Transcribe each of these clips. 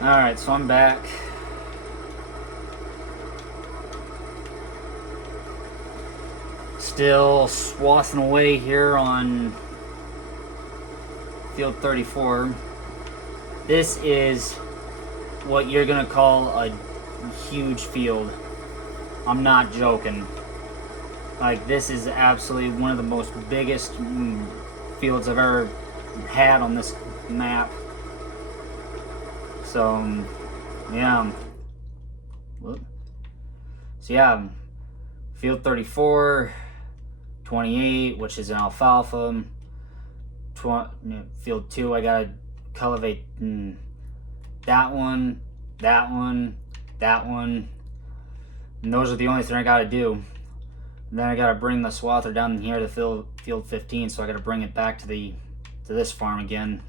Alright, so I'm back. Still swathing away here on field 34. This is what you're gonna call a huge field. I'm not joking. Like, this is absolutely one of the most biggest fields I've ever had on this map. So, yeah. Whoop. So, yeah. Field 34, 28, which is an alfalfa. Field 2, I gotta cultivate that one, that one, that one. And those are the only thing I gotta do. And then I gotta bring the swather down here to field 15, so I gotta bring it back to this farm again.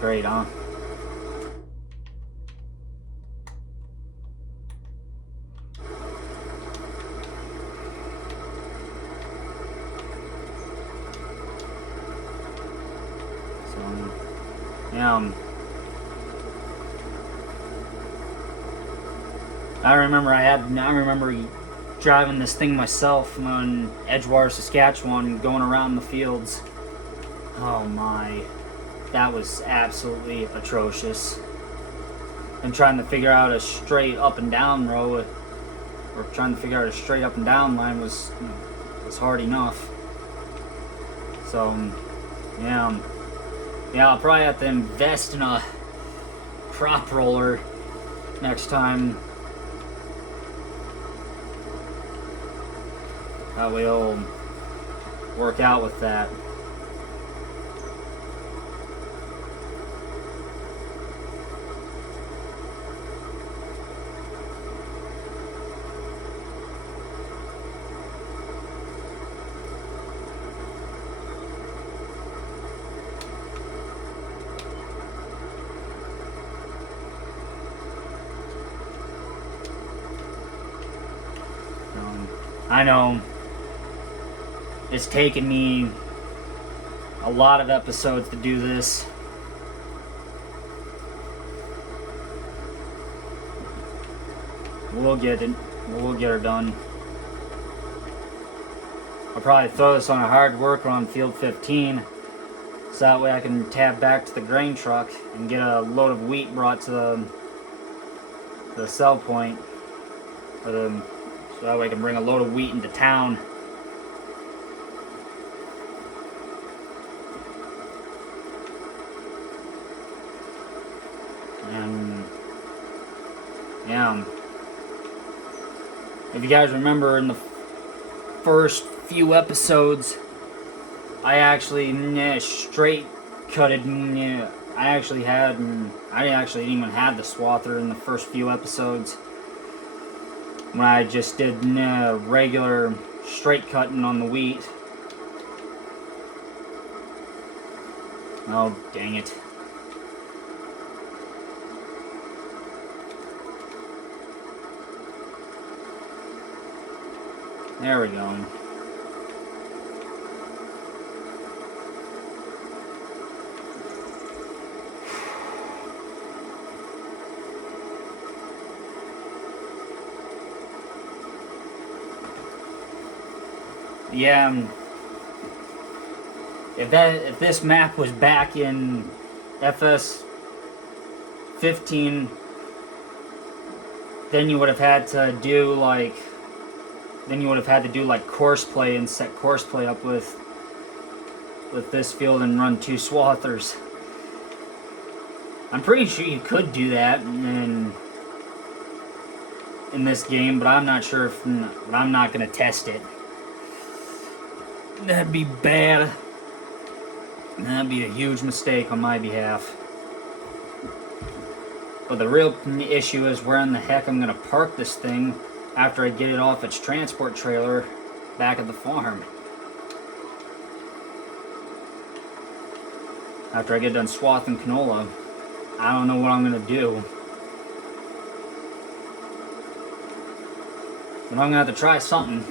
Great, huh? So, yeah. I remember driving this thing myself on Edgewater, Saskatchewan, going around the fields. Oh my, that was absolutely atrocious. And trying to figure out a straight up and down row, or trying to figure out a straight up and down line was hard enough. So, yeah, I'll probably have to invest in a prop roller next time. That way it'll work out with that. I know it's taken me a lot of episodes to do this. We'll get it. We'll get her done. I'll probably throw this on a hard worker on field 15, so that way I can tab back to the grain truck and get a load of wheat brought to the sell point, so that way I can bring a load of wheat into town. And yeah, if you guys remember in the first few episodes, I actually straight cutted. I actually didn't even have the swather in the first few episodes, when I just did regular straight cutting on the wheat. Oh, dang it. There we go. Yeah, if this map was back in FS15, then you would have had to do like course play and set course play up with this field and run 2 swathers. I'm pretty sure you could do that in this game, but I'm not sure but I'm not gonna test it. That'd be bad. That'd be a huge mistake on my behalf. But the real issue is where in the heck I'm gonna park this thing after I get it off its transport trailer back at the farm. After I get done swathing canola, I don't know what I'm gonna do. But I'm gonna have to try something.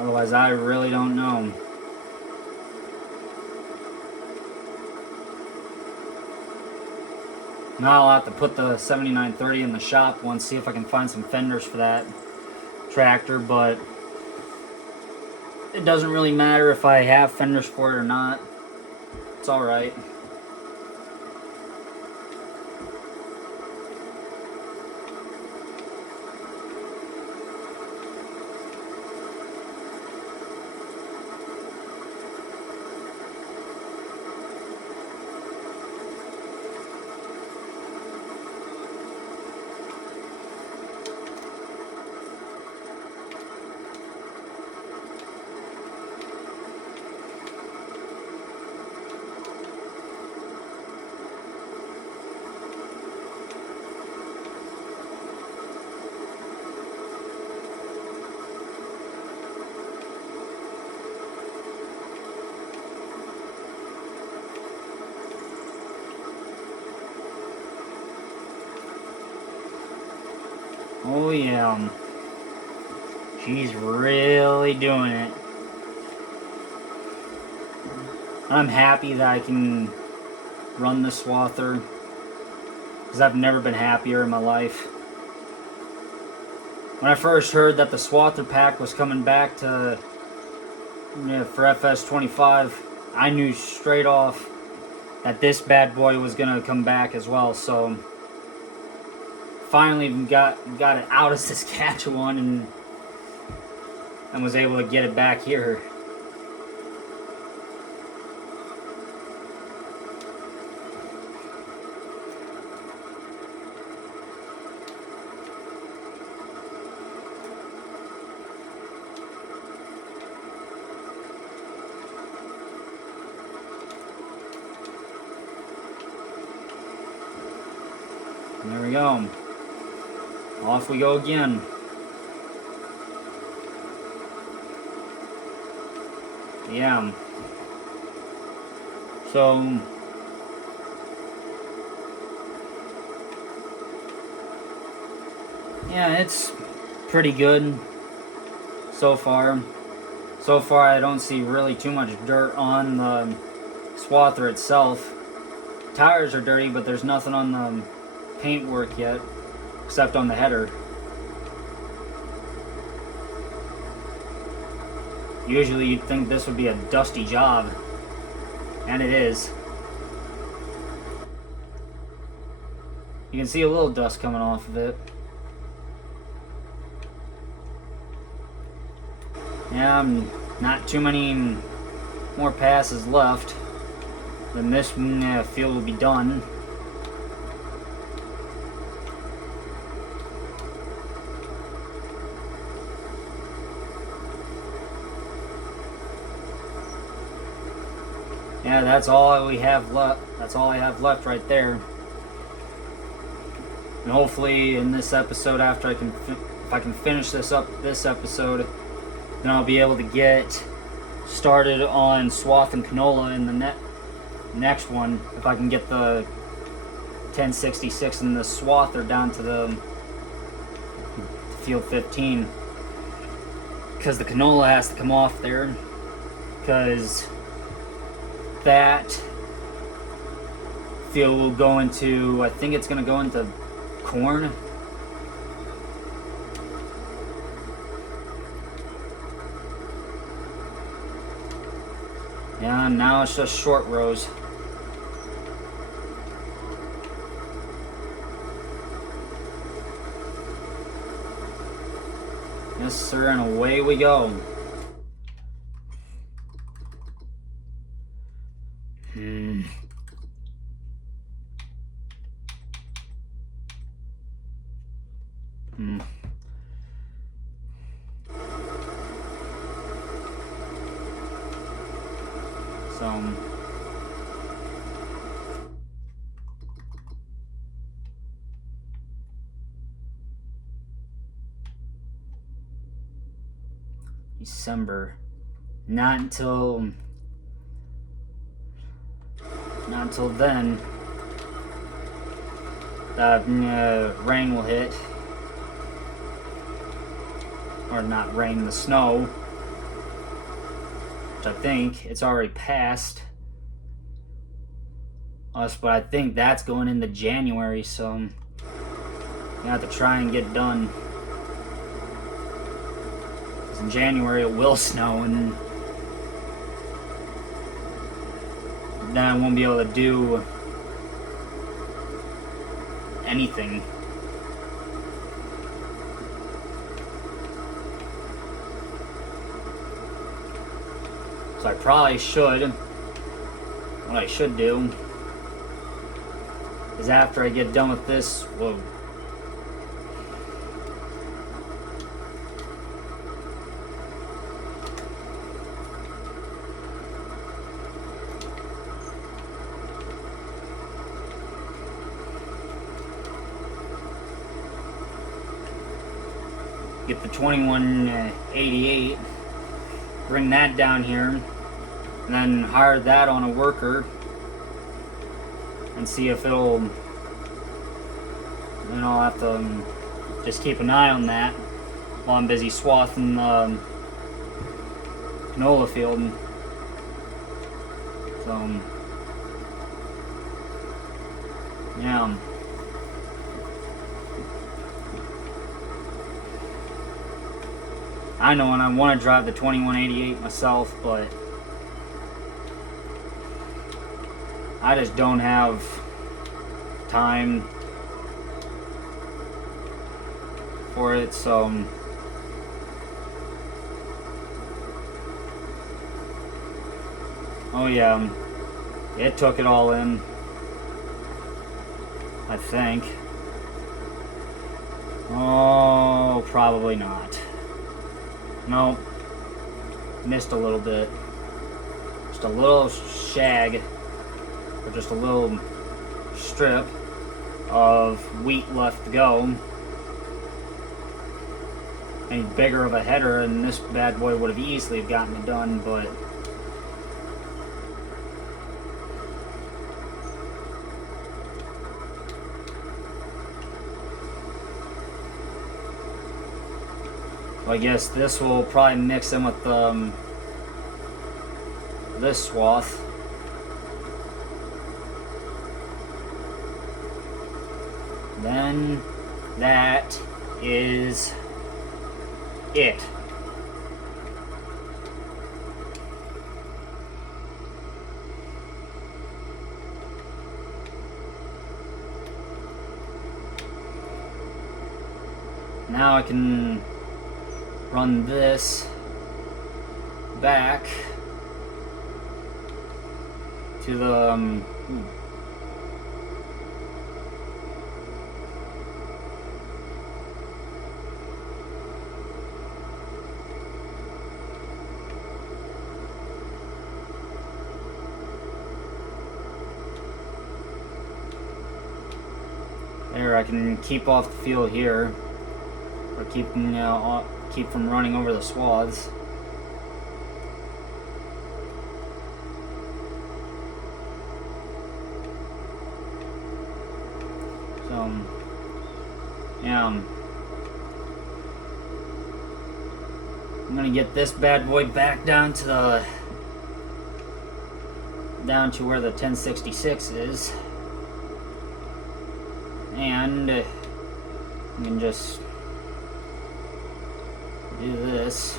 Otherwise, I really don't know. Now I'll have to put the 7930 in the shop once, see if I can find some fenders for that tractor, but it doesn't really matter if I have fenders for it or not. It's alright. Oh yeah, she's really doing it. I'm happy that I can run the swather, because I've never been happier in my life. When I first heard that the swather pack was coming back to, for FS25, I knew straight off that this bad boy was gonna come back as well. So finally got it out of Saskatchewan and was able to get it back here. And there we go. Off we go again. Yeah. So yeah, it's pretty good so far. So far I don't see really too much dirt on the swather itself. Tires are dirty, but there's nothing on the paintwork yet, except on the header. Usually you'd think this would be a dusty job, and it is. You can see a little dust coming off of it. Yeah, not too many more passes left. Then this field will be done. Yeah, that's all we have left. That's all I have left right there. And hopefully, in this episode, after if I can finish this episode, then I'll be able to get started on swath and canola in the next one. If I can get the 1066 and the swather down to the field 15, because the canola has to come off there, because that field will go into, I think it's going to go into corn. Yeah, now it's just short rows. Yes, sir, and away we go. So December, not until then that rain will hit, or not rain, the snow which I think it's already passed us, but I think that's going into January, so I'm gonna have to try and get done. Because in January it will snow, and then I won't be able to do anything. So I probably should, what I should do is after I get done with this, whoa. Get the 2188, bring that down here, and then hire that on a worker and see if it'll, then I'll have to just keep an eye on that while I'm busy swathing the canola field. So, yeah. I know, and I want to drive the 2188 myself, but I just don't have time for it, so oh yeah, it took it all in, I think. Oh, probably not. No, missed a little bit. Just a little shag, or just a little strip of wheat left to go. Any bigger of a header and this bad boy would have easily gotten it done, but I guess this will probably mix in with this swath. Then that is it. Now I can run this back to the there. I can keep off the field here, or keep from running over the swaths. So, yeah, I'm gonna get this bad boy back down to where the 1066 is, and I can just do this.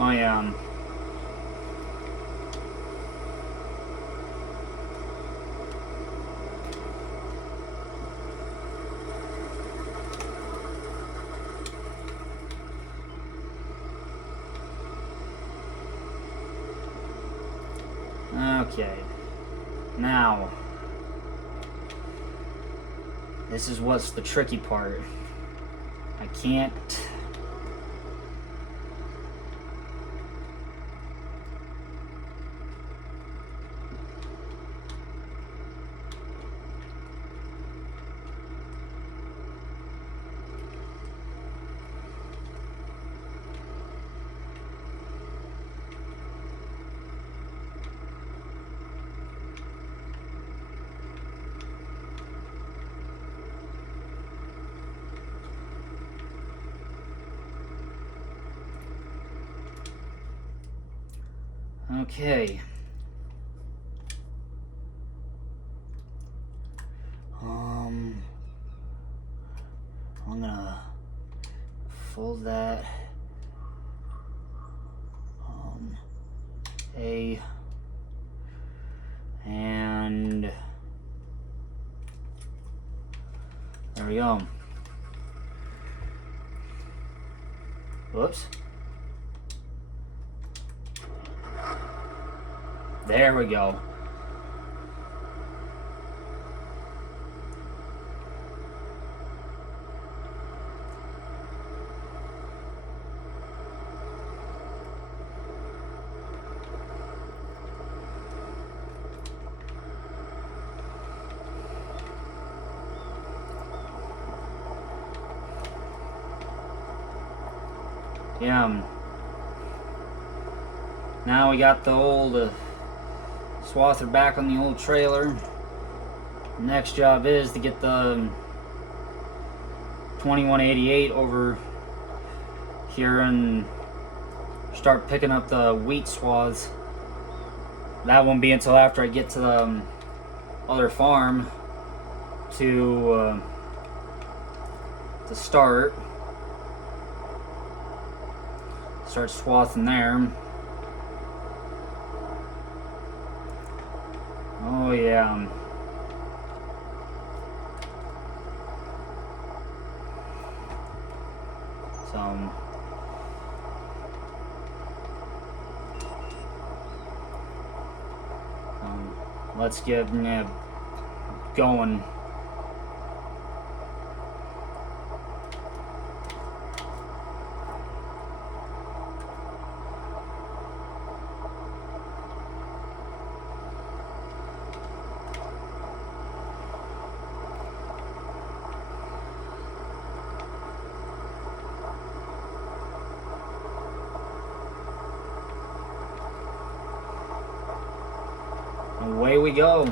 Oh yeah. Okay. Now, this is what's the tricky part. I can't Okay. I'm gonna fold that. And there we go. Whoops. There we go. Yeah. Now we got the old swather back on the old trailer. Next job is to get the 2188 over here and start picking up the wheat swaths. That won't be until after I get to the other farm to start swathing there. Oh yeah. So let's get going. Away we go.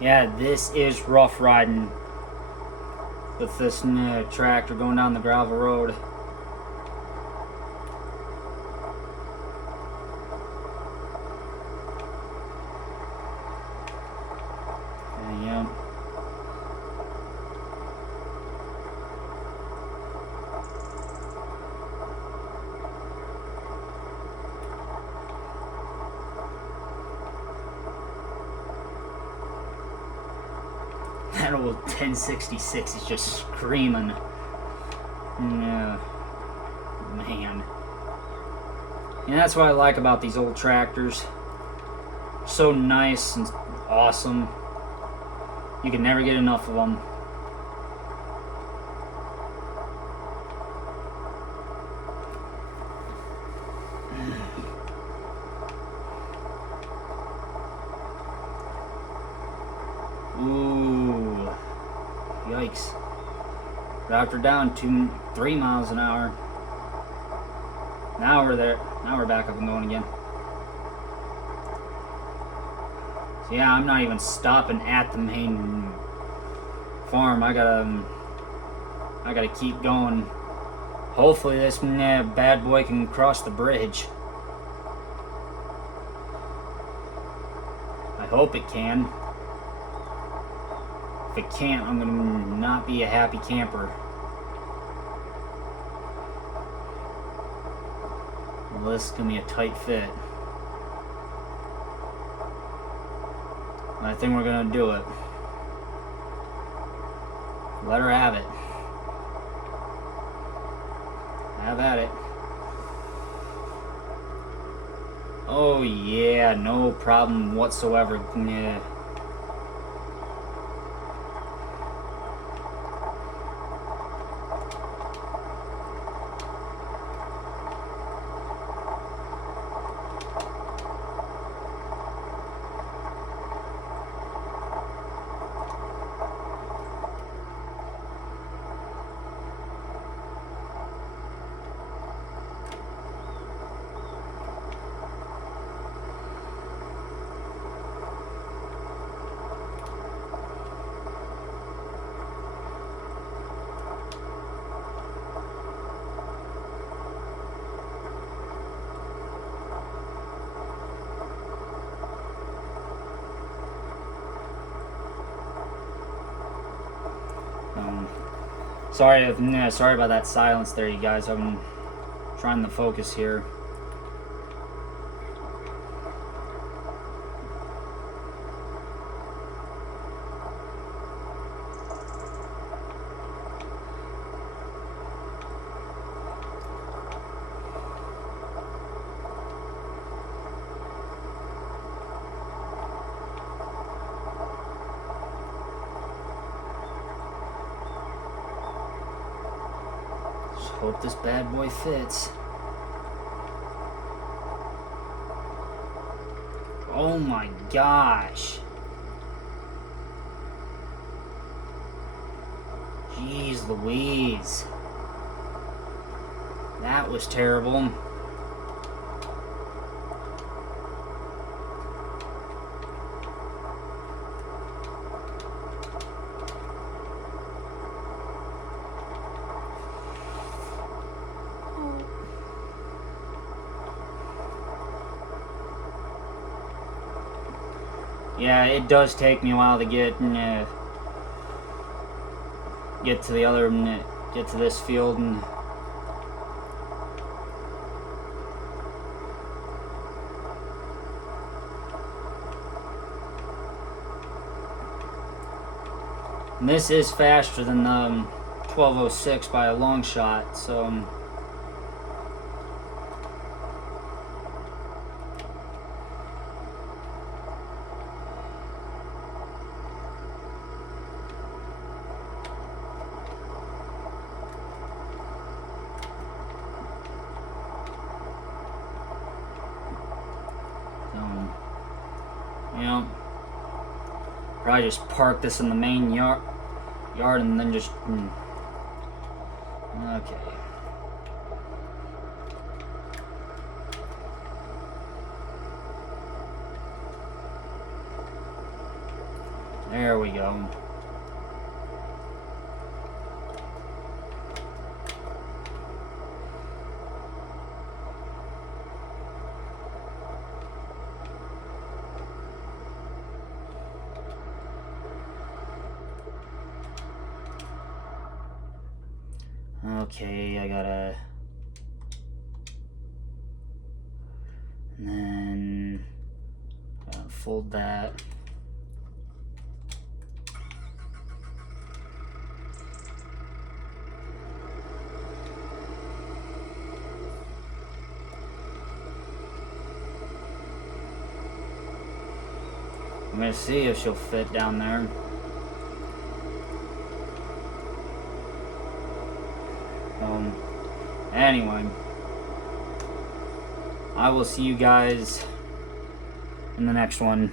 Yeah, this is rough riding with this tractor going down the gravel road. Yeah. That old 1066 is just screaming. Yeah, man. And that's what I like about these old tractors. So nice and awesome. You can never get enough of them. Ooh, yikes. Dropped her down 3 miles an hour. Now we're there. Now we're back up and going again. So yeah, I'm not even stopping at the main farm. I gotta keep going. Hopefully this bad boy can cross the bridge. I hope it can. If it can't, I'm gonna not be a happy camper. Well, this is gonna be a tight fit. I think we're gonna do it. Let her have it. Have at it. Oh yeah, no problem whatsoever. Yeah. Sorry about that silence there, you guys. I'm trying to focus here. Hope this bad boy fits. Oh my gosh. Jeez Louise. That was terrible. Yeah, it does take me a while to get to the other, get to this field, and this is faster than the 1206 by a long shot, so probably just park this in the main yard and then just okay. There we go. Okay, I gotta, and then fold that. I'm gonna see if she'll fit down there. Anyway, I will see you guys in the next one.